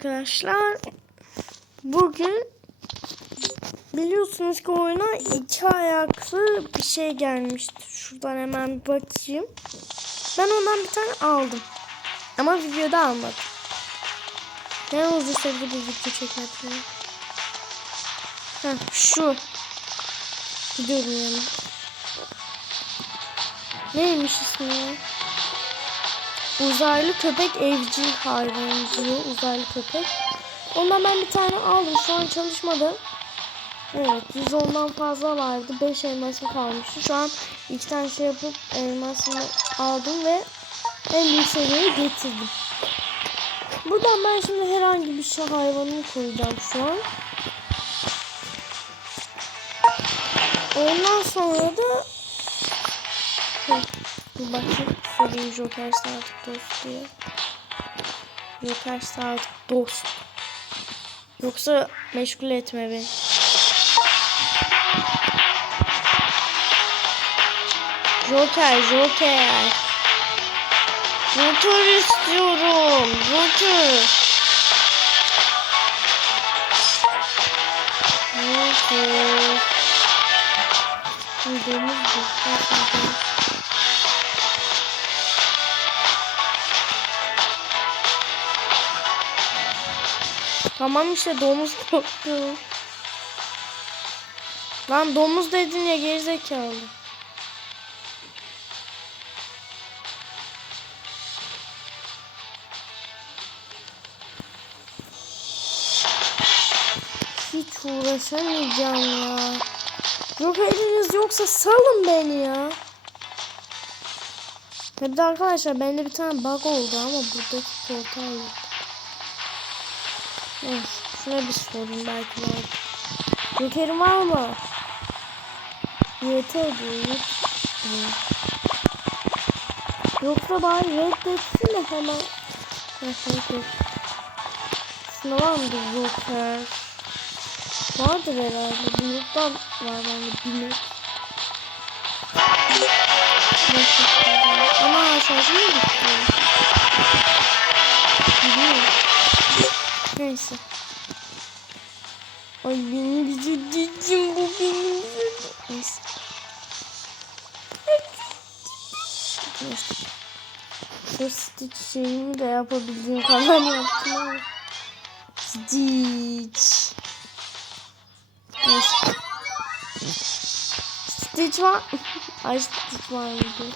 arkadaşlar. Bugün biliyorsunuz ki oyuna iki ayaklı bir şey gelmişti. Şuradan hemen bir bakayım. Ben ondan bir tane aldım. Ama videoda almadım. Ne uzun süredir bir video çekmedim. Heh, şu. Gidiyorum yanına. Neymiş ismi ya? Uzaylı köpek evcil hayvanı diyor. Uzaylı köpek. Ondan ben bir tane aldım. Şu an çalışmadı. Evet 110'dan fazla vardı. 5 elmasım kalmıştı. Şu an iki tane şey yapıp elmasımı aldım ve en büyük seviyeye getirdim. Buradan ben şimdi herhangi bir şey hayvanını koyacağım şu an. Ondan sonra da dur bakayım. Sorayım Joker Sadık Dost diye. Joker Sadık Dost. Yoksa meşgul etme beni. Joker, Joker. Joker istiyorum. Joker. Joker. Deniz Joker. Tamam işte domuz koktu. Lan domuz dedin ya gerizekalı. Hiç uğraşamayacağım ya. Yok eliniz yoksa salın beni ya. Bir de arkadaşlar bende bir tane bug oldu ama buradaki portal yok. Neyse şuna bir sorayım belki var. Joker'im var mı? Yeter diyor. Yoksa bari reddetsin de hemen. Şuna var mı Joker? Vardır herhalde. Buluttan var bende bilmek. Ama şarjı mı bitti? Neyse. Ay benim güzel bu benim güzel. Neyse. Neyse. Şu Stitch şeyimi de yapabildiğim kadar yaptım. Stitch. Neyse. Stitch var. Ay Stitch var mıydı?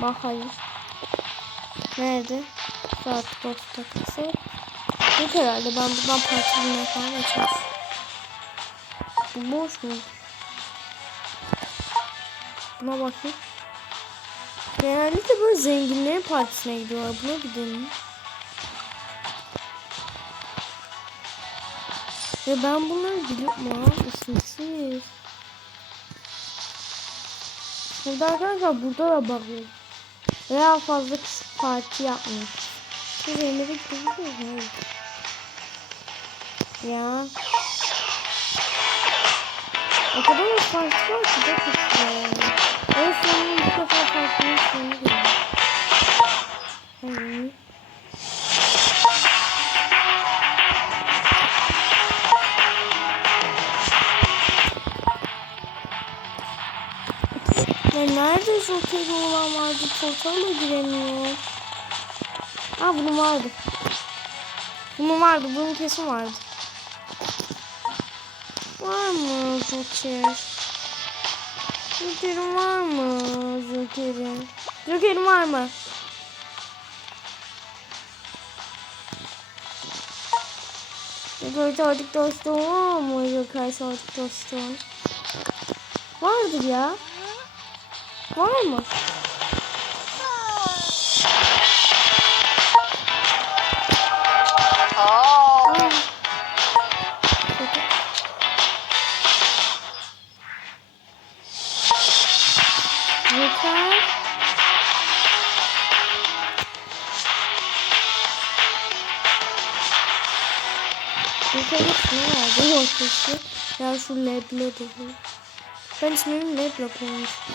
Bakayım. Nerede? Saat dost takısı. Yok herhalde ben buradan parça bulmaya falan açarız. Bu boş mu? Buna bakayım. Genellikle böyle zenginlerin partisine gidiyorlar. Buna bir deneyim. Ve ben bunları biliyorum. Aa, isimsiz. Burada arkadaşlar burada da bakıyorum. Veya fazla kişi parti yapmıyor. Siz yemeğe gidiyorsunuz. Ya. O kadar da parti var ki de kutlu. En sonunda ilk defa partinin sonu. Hayır. Ya nerede Joker'i olan vardı? Portala giremiyor. Aa bunun vardı. Bunun vardı. Bunun kesin vardı. Var mı Joker? Joker'in var mı? Joker'in. Joker'in var mı? Joker artık dostum var mı? Joker artık dostum. Vardır ya. Var mı? Joker'in ismi vardı ortası. Ya şu Leblo dedi. Ben ismimi Leblo koymuştum.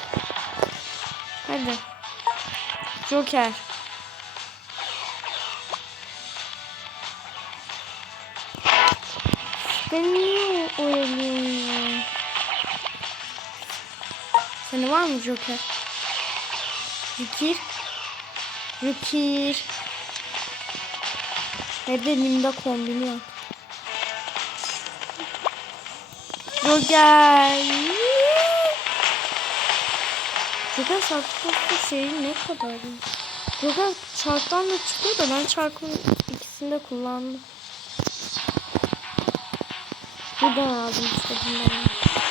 Hadi. Joker. Beni niye oyalıyorsun ya? Senin var mı Joker? Zikir. Zikir. Evde Nimda kombini yok. Joker. Joker saklısı şeyi ne kadar. Joker çarktan da çıkıyor da ben çarkın ikisini de kullandım. Buradan aldım işte bunları.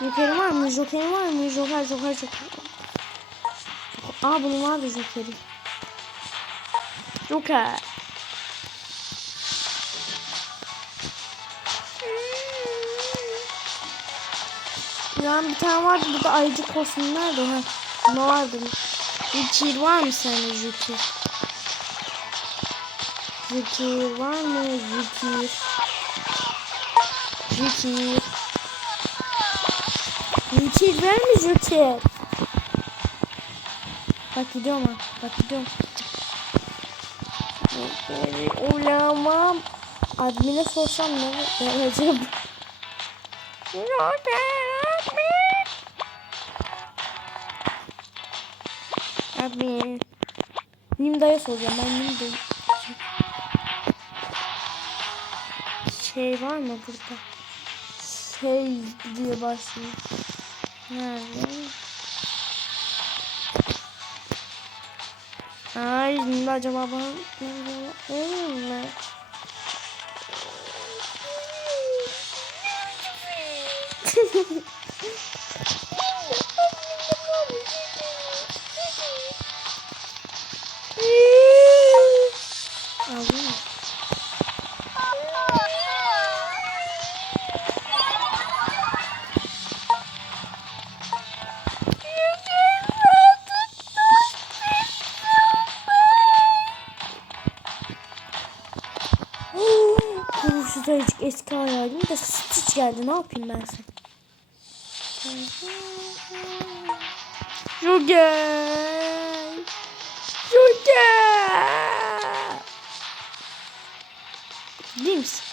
Joker'i var mı? Joker'i var mı? Joker, Joker, Joker. Aa bunun vardı Joker'i. Joker. Ya bir tane vardı burada ayıcı kostümü nerede? Ha, ne vardı? Jukir var mı sende Jukir? Jukir var mı? Jukir. Jukir. Jukir ver mi Jukir? Bak gidiyorum ha. Bak gidiyorum. Ulamam. Admine sorsam ne vereceğim? Abi. Nimda'ya soracağım. Ben Nimda'yı... Şey var mı burada? Şey diye başlıyor. Nerede? Ay Nimda acaba bana... Nimda... Stitch geldi. Ne yapayım ben sen? Joker! Joker! Değil misin?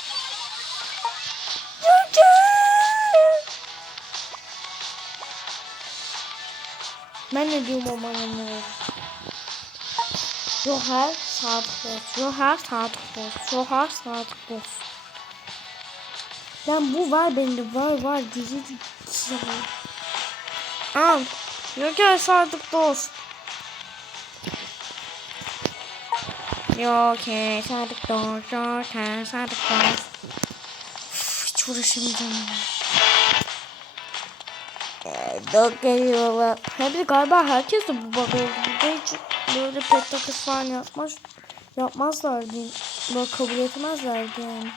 Ben ne diyorum o mananlara? Joker saat boz. Joker saat boz. Joker saat boz. Ben bu var bende var var dizi. Al. Joker sadık dost. Joker sadık dost. Joker sadık dost. Üf, Hiç uğraşamayacağım. Dok geliyorlar. Hem de galiba herkes de bu bug. Burada hiç böyle pet takısı falan yapmaz. Yapmazlardı. Böyle kabul etmezlerdi yani.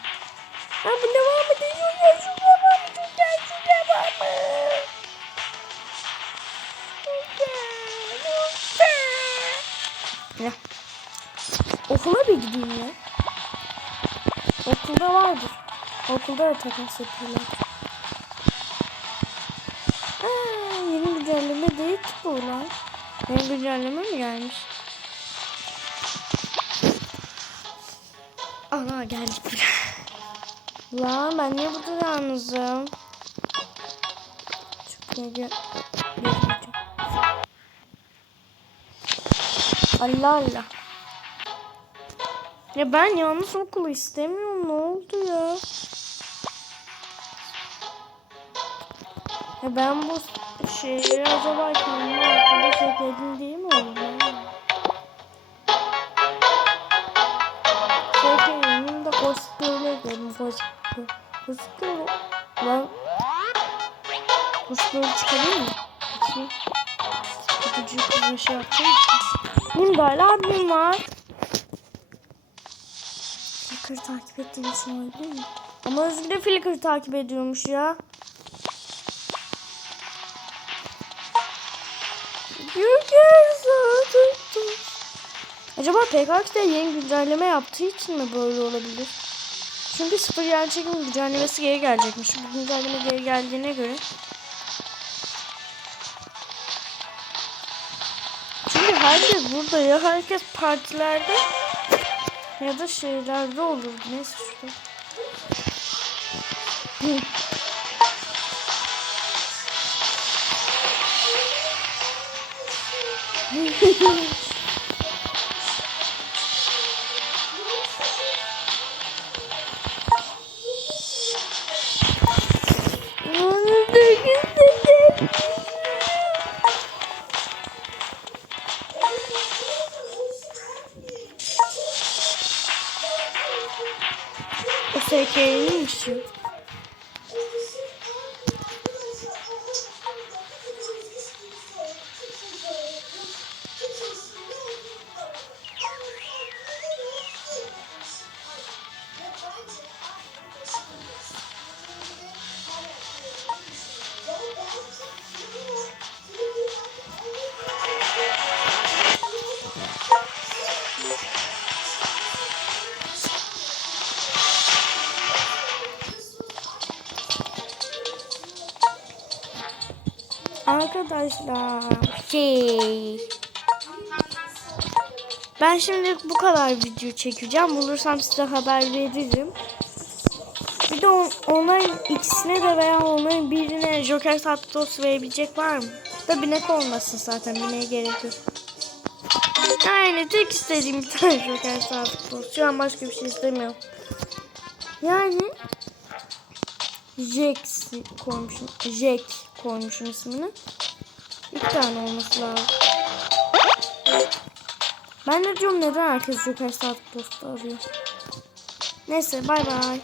Bu devam ediyor. Ya şu devam ediyor. Ya şu devam ediyor. Ya. Okula bir gideyim ya. Okulda vardır. Okulda da takas yapıyorlar. Yeni güncelleme değil ki bu lan. Yeni güncelleme mi gelmiş? Ana geldik buraya. Lan ben niye burada yalnızım? Gece. Allah Allah. Ya ben yalnız okulu istemiyorum. Ne oldu ya? Ya ben bu şeyleri acaba kendime arkadaş ekledim değil mi? Çıkabilir mi? Bakayım. Kutucuyu kızla şey yapacağım de hala admin var. Flickr'ı takip ettiğim için olabilir mi? Ama Özgür de Flickr'ı takip ediyormuş ya. Acaba PKX'de yeni güncelleme yaptığı için mi böyle olabilir? Çünkü sıfır yer çekim güncellemesi geri gelecekmiş. Bu güncelleme geri geldiğine göre. Herkes burada ya. Herkes partilerde ya da şeylerde olurdu. Neyse şurada. Hı. Arkadaşlar şey ben şimdi bu kadar video çekeceğim. Bulursam size haber veririm. Bir de on, onların ikisine de veya onların birine Joker Sattos verebilecek var mı? Da binek olmasın zaten. Bineğe gerek yok. Yani tek istediğim bir tane Joker Sattos. Şu an başka bir şey istemiyorum. Yani Jax koymuşum. Jack koymuşum ismini. İki tane olması lazım. Ben de diyorum neden herkes Joker Saat Post'u arıyor. Neyse bay bay.